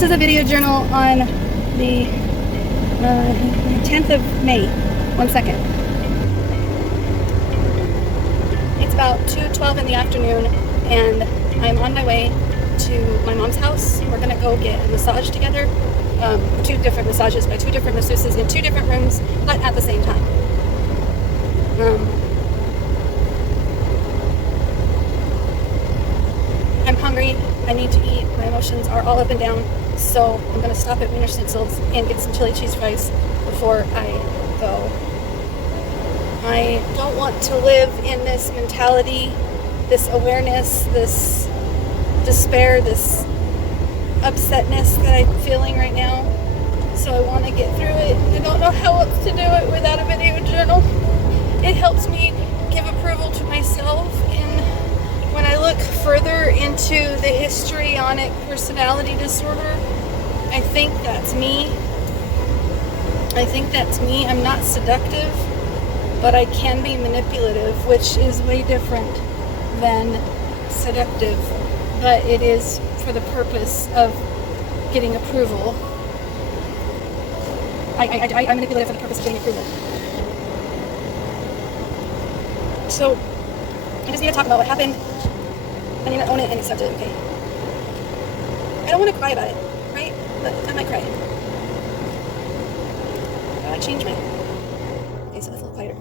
This is a video journal on the 10th of May. 1 second. It's about 2:12 in the afternoon, and I'm on my way to my mom's house. We're gonna go get a massage together. 2 different massages by 2 different masseuses in 2 different rooms, but at the same time. I'm hungry. I need to eat. My emotions are all up and down. So I'm going to stop at Wiener Schnitzel's and get some chili cheese fries before I go. I don't want to live in this mentality, this awareness, this despair, this upsetness that I'm feeling right now. So I want to get through it. I don't know how else to do it without a video journal. It helps me give approval to myself, and when I look further into the histrionic personality disorder, I think that's me. I'm not seductive, but I can be manipulative, which is way different than seductive, but it is for the purpose of getting approval. I'm manipulative for the purpose of getting approval. So, I just need to talk about what happened. I need to own it and accept it, okay? I don't want to cry about it, right? But I might cry. Gotta change my... Okay, so that's a little quieter.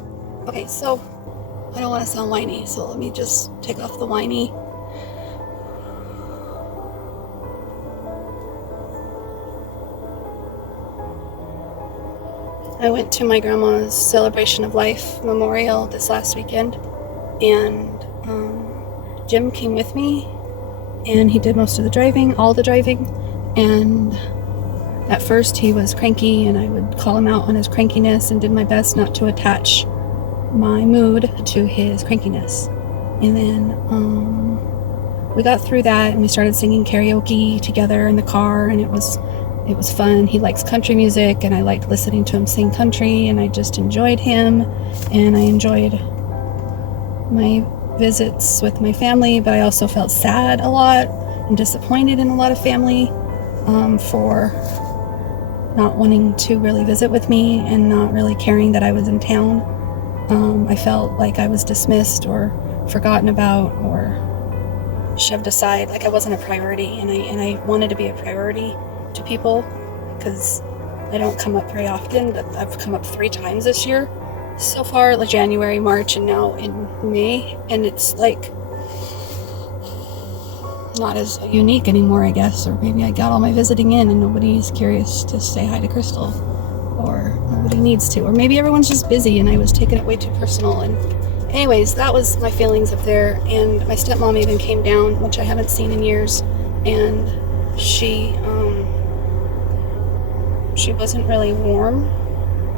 Okay, so I don't want to sound whiny, so let me just take off the whiny. I went to my grandma's celebration of life memorial this last weekend, and Jim came with me, and he did most of the driving, all the driving, and at first he was cranky, and I would call him out on his crankiness and did my best not to attach my mood to his crankiness. And then we got through that, and we started singing karaoke together in the car, and it was fun. He likes country music, and I liked listening to him sing country, and I just enjoyed him, and I enjoyed my visits with my family, but I also felt sad a lot and disappointed in a lot of family for not wanting to really visit with me and not really caring that I was in town. I felt like I was dismissed or forgotten about or shoved aside, like I wasn't a priority, and I wanted to be a priority to people because I don't come up very often, but I've come up 3 times this year so far, like January, March, and now in May, and it's like not as unique anymore, I guess, or maybe I got all my visiting in and nobody's curious to say hi to Crystal, or nobody needs to, or maybe everyone's just busy and I was taking it way too personal. And anyways, that was my feelings up there. And my stepmom even came down, which I haven't seen in years, and she wasn't really warm.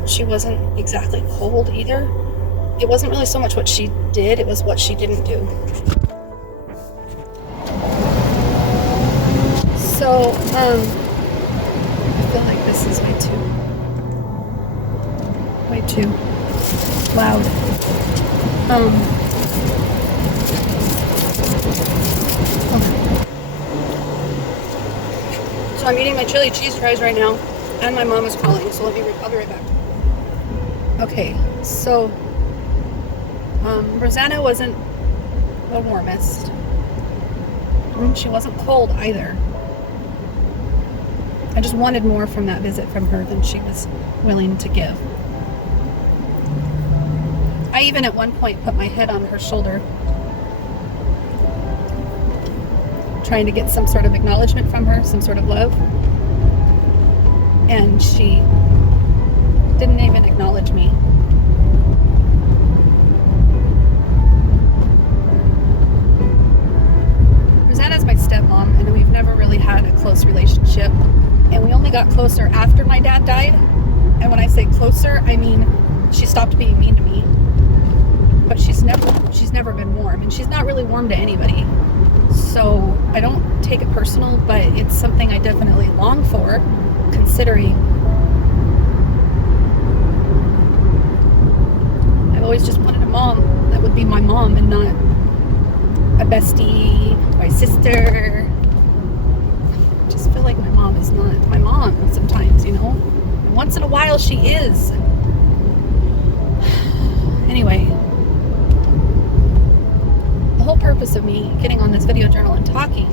She wasn't exactly cold either. It wasn't really so much what she did, it was what she didn't do. So, I feel like this is way too loud. Okay. So I'm eating my chili cheese fries right now, and my mom is calling, so I'll be right back. Okay, so Rosanna wasn't the warmest. She wasn't cold either. I just wanted more from that visit from her than she was willing to give. I even at one point put my head on her shoulder, trying to get some sort of acknowledgement from her, some sort of love. And she didn't even acknowledge me. Rosanna's my stepmom, and we've never really had a close relationship. And we only got closer after my dad died. And when I say closer, I mean she stopped being mean to me. But she's never been warm, and she's not really warm to anybody. So I don't take it personal, but it's something I definitely long for, considering I've always just wanted a mom that would be my mom and not a bestie, my sister. I just feel like my mom is not while she is. Anyway, the whole purpose of me getting on this video journal and talking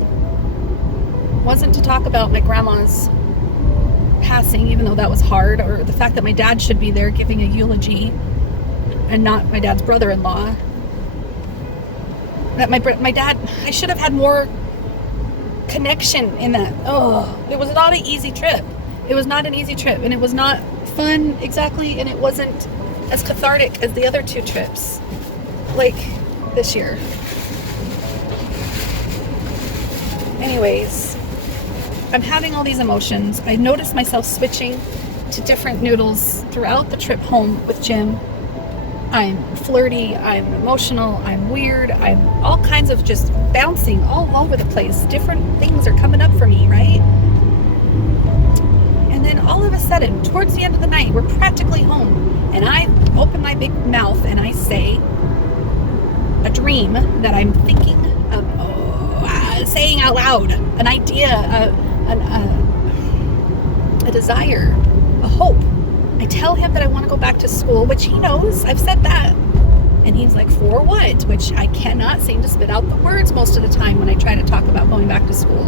wasn't to talk about my grandma's passing, even though that was hard, or the fact that my dad should be there giving a eulogy and not my dad's brother-in-law. That my dad, I should have had more connection in that. It was not an easy trip. It was not an easy trip, and it was not fun exactly, and it wasn't as cathartic as the other 2 trips, like this year. Anyways, I'm having all these emotions. I noticed myself switching to different noodles throughout the trip home with Jim. I'm flirty, I'm emotional, I'm weird, I'm all kinds of just bouncing all over the place. Different things are coming up for me, right? And then all of a sudden, towards the end of the night, we're practically home, and I open my big mouth and I say a dream that I'm thinking of, saying out loud, an idea, a desire, a hope. I tell him that I want to go back to school, which he knows. I've said that. And he's like, for what? Which I cannot seem to spit out the words most of the time when I try to talk about going back to school.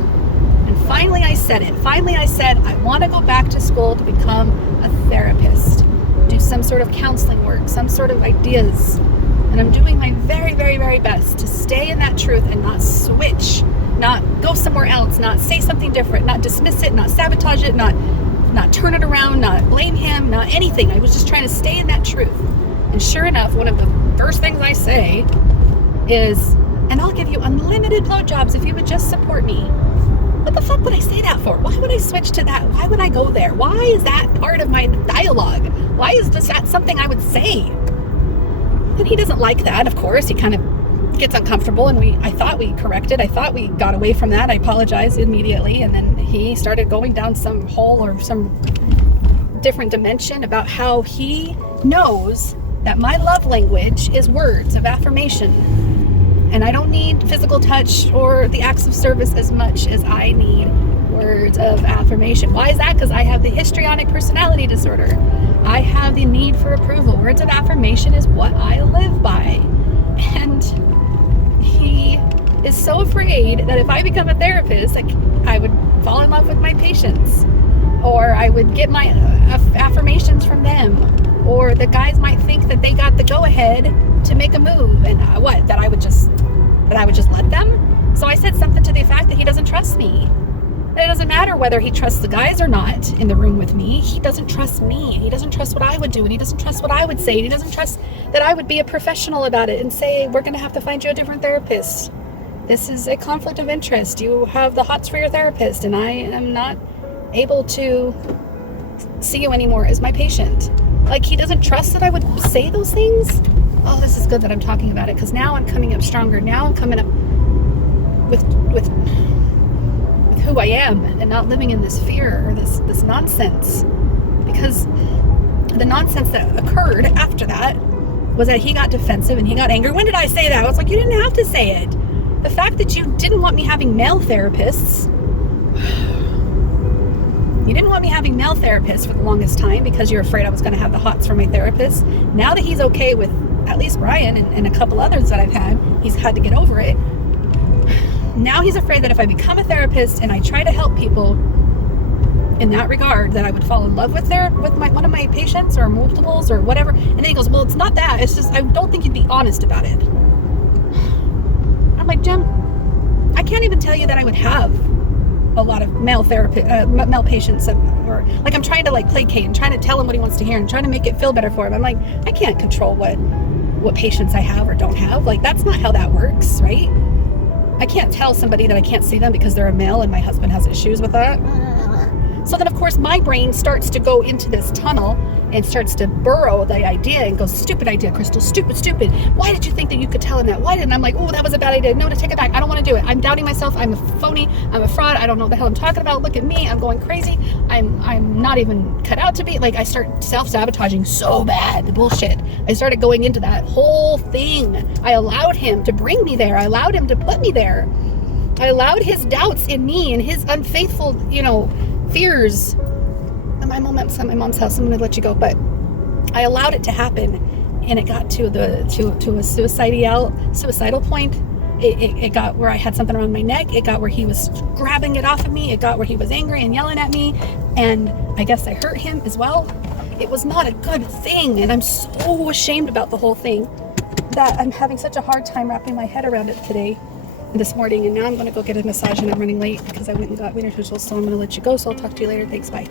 And finally I said it. Finally I said, I want to go back to school to become a therapist, do some sort of counseling work, some sort of ideas. And I'm doing my very, very, very best to stay in that truth and not switch, not go somewhere else, not say something different, not dismiss it, not sabotage it, not turn it around, not blame him, not anything. I was just trying to stay in that truth. And sure enough, one of the first things I say is, and I'll give you unlimited blowjobs if you would just support me. What the fuck would I say that for? Why would I switch to that? Why would I go there? Why is that part of my dialogue? Why is that something I would say? And he doesn't like that, of course. He kind of gets uncomfortable, and I thought we corrected. I thought we got away from that. I apologized immediately, and then he started going down some hole or some different dimension about how he knows that my love language is words of affirmation, and I don't need physical touch or the acts of service as much as I need words of affirmation. Why is that? Because I have the histrionic personality disorder. I have the need for approval. Words of affirmation is what I live by. And he is so afraid that if I become a therapist, I would fall in love with my patients, or I would get my affirmations from them, or the guys might think that they got the go-ahead to make a move, and that I would just let them. So I said something to the effect that he doesn't trust me. It doesn't matter whether he trusts the guys or not in the room with me. He doesn't trust me. He doesn't trust what I would do, and he doesn't trust what I would say. And he doesn't trust that I would be a professional about it and say, we're going to have to find you a different therapist. This is a conflict of interest. You have the hots for your therapist, and I am not able to see you anymore as my patient. Like, he doesn't trust that I would say those things. Oh, this is good that I'm talking about it, because now I'm coming up stronger. Now I'm coming up with who I am, and not living in this fear or this nonsense. Because the nonsense that occurred after that was that he got defensive and he got angry. When did I say that? I was like, you didn't have to say it. The fact that you didn't want me having male therapists, you didn't want me having male therapists for the longest time because you're afraid I was going to have the hots for my therapist. Now that he's okay with at least Brian and a couple others that I've had, he's had to get over it. Now he's afraid that if I become a therapist and I try to help people in that regard, that I would fall in love with one of my patients or multiples or whatever. And then he goes, well, it's not that. It's just, I don't think you'd be honest about it. I'm like, Jim, I can't even tell you that I would have a lot of male patients, or like I'm trying to like placate and trying to tell him what he wants to hear and trying to make it feel better for him. I'm like, I can't control what patients I have or don't have. Like, that's not how that works, right? I can't tell somebody that I can't see them because they're a male and my husband has issues with that. So then, of course, my brain starts to go into this tunnel and starts to burrow the idea and goes, stupid idea, Crystal, stupid. Why did you think that you could tell him that? Why didn't? I'm like, oh, that was a bad idea. No, to take it back. I don't want to do it. I'm doubting myself. I'm a phony. I'm a fraud. I don't know what the hell I'm talking about. Look at me. I'm going crazy. I'm not even cut out to be. Like, I start self-sabotaging so bad. The bullshit. I started going into that whole thing. I allowed him to bring me there. I allowed him to put me there. I allowed his doubts in me and his unfaithful, fears. I'm my mom's house. I'm going to let you go. But I allowed it to happen, and it got to a suicidal point. It got where I had something around my neck. It got where he was grabbing it off of me. It got where he was angry and yelling at me, and I guess I hurt him as well. It was not a good thing, and I'm so ashamed about the whole thing that I'm having such a hard time wrapping my head around it this morning. And now I'm going to go get a massage, and I'm running late because I went and got winter tools. So I'm going to let you go. So I'll talk to you later. Thanks. Bye.